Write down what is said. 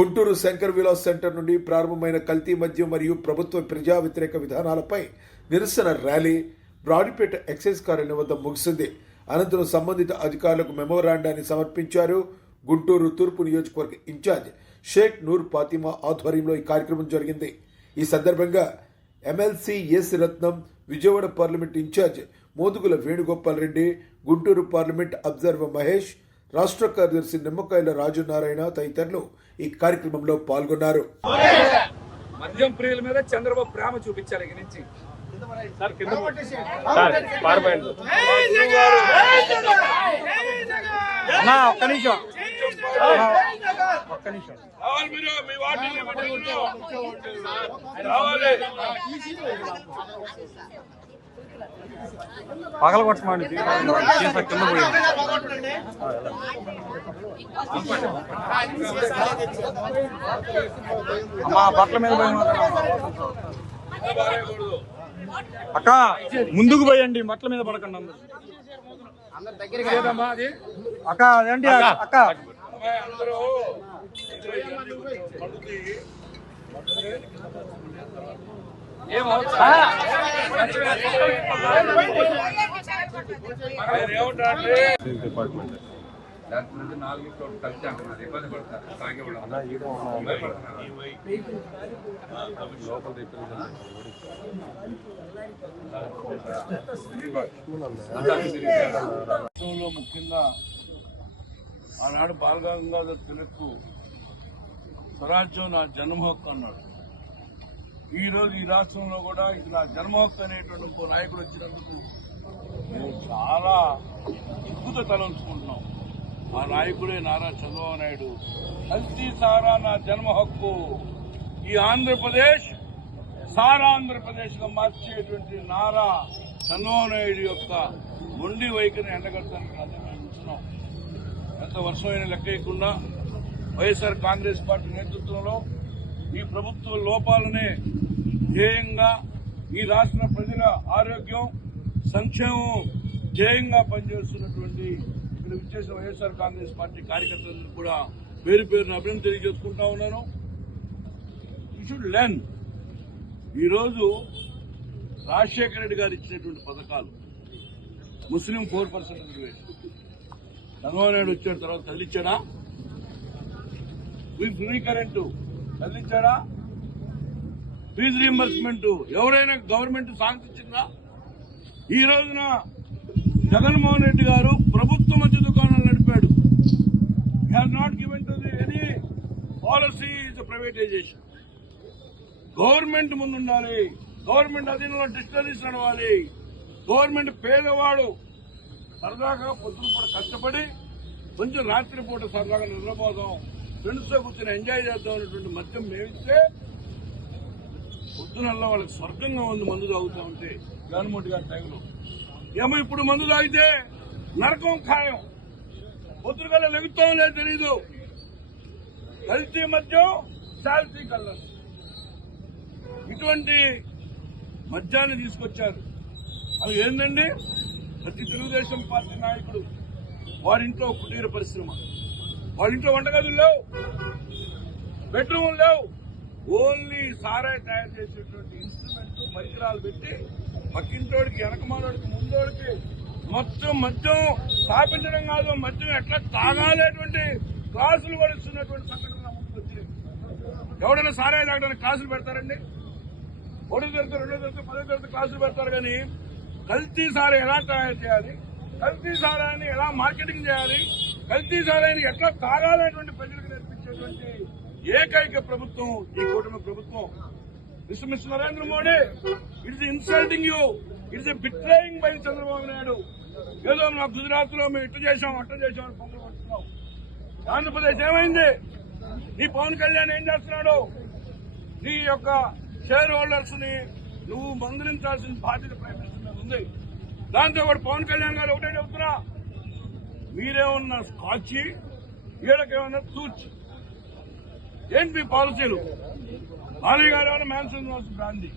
Guntur Shankar Vilas centre నుండి ప్రారంభమైన కల్తీ మద్యం మరియు ప్రభుత్వ ప్రజా వ్యతిరేక విధానాలపై నిరసన ర్యాలీ బ్రాడీపేట ఎక్సైజ్ కార్యాలయం వద్ద ముగిసింది. అనంతరం సంబంధిత అధికారులకు మెమోరాండాన్ని సమర్పించారు. గుంటూరు తూర్పు నియోజకవర్గ ఇన్ఛార్జ్ షేక్ నూర్ ఫాతిమా ఆధ్వర్యంలో ఈ కార్యక్రమం జరిగింది. ఈ సందర్భంగా MLC S Ratnam, Vijayawada parliament in charge Modugula Venugopal Reddy, Guntur parliament observer Mahesh, రాష్ట్ర కార్యదర్శి నిమ్మకాయల రాజునారాయణ తదితరులు ఈ కార్యక్రమంలో పాల్గొన్నారు. మద్యం ప్రియుల మీద చంద్రబాబు ప్రేమ చూపించారు. ఇక నుంచి పగల కొట్టమండి కింద పోయి అమ్మా బట్టల మీద పోయి అక్క ముందుకు పోయండి, బట్టల మీద పడకండి అక్క. అదేంటి అక్క డిపార్ట్మెంట్ దాని 4 కలిసి అంటున్నారు, ఇబ్బంది పడతారు. ముఖ్యంగా ఆనాడు బాలగంగాధర్ తిలక్ స్వరాజ్యం నా జన్మ హక్కు అన్నాడు. ఈరోజు ఈ రాష్ట్రంలో కూడా ఇది నా జన్మ హక్కు అనేటువంటి ఇంకో నాయకుడు వచ్చినందుకు మేము చాలా చిక్కుతో తలంచుకుంటున్నాం. ఆ నాయకుడే నారా చంద్రబాబు నాయుడు. కల్తీ సారా నా జన్మ హక్కు, ఈ ఆంధ్రప్రదేశ్ సారా ఆంధ్రప్రదేశ్గా మార్చేటువంటి నారా చంద్రబాబు నాయుడు యొక్క మొండి వైఖరిని ఎండగడతానికి ఉంటున్నాం. ఎంత వర్షమైన లెక్కకుండా వైఎస్ఆర్ కాంగ్రెస్ పార్టీ నేతృత్వంలో ఈ ప్రభుత్వ లోపాలనే ధ్యేయంగా, ఈ రాష్ట్ర ప్రజల ఆరోగ్యం సంక్షేమం ధ్యేయంగా పనిచేస్తున్నటువంటి ఇక్కడ విచ్చేసిన వైఎస్ఆర్ కాంగ్రెస్ పార్టీ కార్యకర్తలను కూడా పేరు పేరున అభినందన తెలియజేసుకుంటా ఉన్నాను. You should learn. ఈరోజు రాజశేఖర రెడ్డి గారు ఇచ్చినటువంటి పథకాలు, ముస్లిం 4% రిజర్వేషన్, చంద్రబాబు నాయుడు వచ్చిన తర్వాత కదిలిచ్చాడా? ఫ్రీ కరెంటు కదిలిచ్చాడా? ఫీజు రీయింబర్స్మెంట్ ఎవరైనా గవర్నమెంట్ సాధించిందా? ఈ రోజున జగన్మోహన్ రెడ్డి గారు ప్రభుత్వ మధ్య దుకాణాలు నడిపాడు. He has not given to any policy is privatization. Government ముందుండాలి, గవర్నమెంట్ అధీనంలో డిస్టరీస్ నడవాలి. గవర్నమెంట్ పేదవాడు సరదాగా పొద్దున పూట కష్టపడి కొంచెం రాత్రిపూట సరదాగా నిద్రపోదాం, ఫ్రెండ్స్తో కూర్చొని ఎంజాయ్ చేద్దాం అనేటువంటి మద్యం మేమిస్తే పొద్దునల్లా వాళ్ళకి స్వర్గంగా ఉంది మందు తాగుతా ఉంటే జగన్మోహన్ గారి టైంలో. ఏమో ఇప్పుడు మందు తాగితే నరకం ఖాయం, పొద్దునకల్లా లెగుతాం లేదు తెలీదు. కల్తీ మద్యం, శాల్తీ కల్లర్, ఇటువంటి మద్యాన్ని తీసుకొచ్చారు. అది ఏంటండి? ప్రతి తెలుగుదేశం పార్టీ నాయకుడు వారింట్లో కుటీర పరిశ్రమ, వాళ్ళింట్లో వంటగదులు లేవు, బెడ్రూమ్ లేవు, ఓన్లీ సారాయి తయారు చేసేటువంటి ఇన్స్ట్రుమెంట్ పరికరాలు పెట్టి పక్కింటోడికి, వెనకమానోడికి, ముందోడికి మొత్తం మద్యం స్థాపించడం కాదు, మద్యం ఎట్లా తాగాలేటువంటి క్లాసులు కూడా ఇస్తున్నటువంటి సంఘటనలు ముందుకు వచ్చాయి. ఎవడైనా సారాయి తాగడానికి క్లాసులు పెడతారండి? 1వ తరగతి, 2వ తరగతి, 10వ తరగతి క్లాసులు పెడతారు. కానీ కల్తీ సారాయి ఎలా తయారు చేయాలి, కల్తీ సారాయిని ఎలా మార్కెటింగ్ చేయాలి, కల్తీ సారాయిని ఎట్లా తాగాలనేటువంటి ప్రజలకు నేర్పించేటువంటి ఏకైక ప్రభుత్వం ఈ కూటమి ప్రభుత్వం. Mister Narendra Modi, it's insulting you, it's betraying by Chandrababu Naidu. ఏదో మా గుజరాత్ లో మేము ఇట్లా చేశాం, అట్లా చేశాం అని పొంగలు పడుతున్నాం. ఆంధ్రప్రదేశ్ ఏమైంది? నీ పవన్ కళ్యాణ్ ఏం చేస్తున్నాడు? నీ యొక్క షేర్ హోల్డర్స్ ని నువ్వు మందలించాల్సిన బాధ్యత ప్రయత్నిస్తున్నది ఉంది. దాంతో పాటు పవన్ కళ్యాణ్ గారు ఒకటే చెబుతున్నా, మీరేమన్నా స్కాచి, వీళ్ళకేమన్నా తూచి. ఏంటి మీ పాలసీలు? బాలయ్య గారు ఏమన్నా మ్యాన్సన్ బ్రాంది,